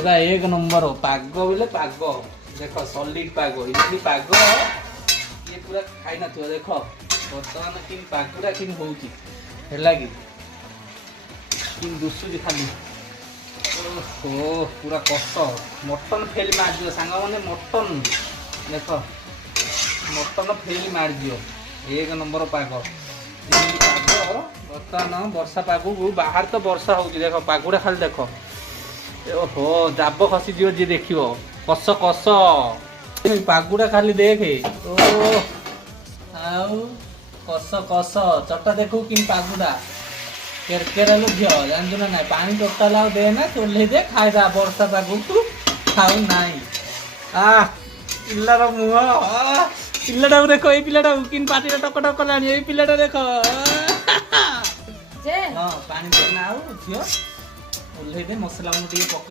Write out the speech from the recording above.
पूरा एक नंबर पाग बोले पाग देख सॉलिड पाग इडली पाग ये पूरा खाई ना देख बर्तमान कि पागुरा कि होगी दुसुची खाली ओहो पूरा कष मटन फेल मार सांग मैंने मटन देख मटन फेल मार एक नंबर पाग पाग बर्तमान वर्षा पाग को बाहर तो वर्षा हो देख पागुड़ा खाली देख ओहो जाब खसी जी देख कष कष पागुड़ा खाली देखे ओ कष कष चटा देखू कि पागुड़ा केरकेरा लो झील जानू ना ना पानी टोटाल आ दे ना चोल्हे दे खाएदा वर्षा पाग को खाऊ ना पिलार मुह पिलाटा देख ये पिलाटा कि पाटी टक टक कला ये पिलाटा देख हाँ पानी देना आउ झील ओल्हे दे मसला मुझे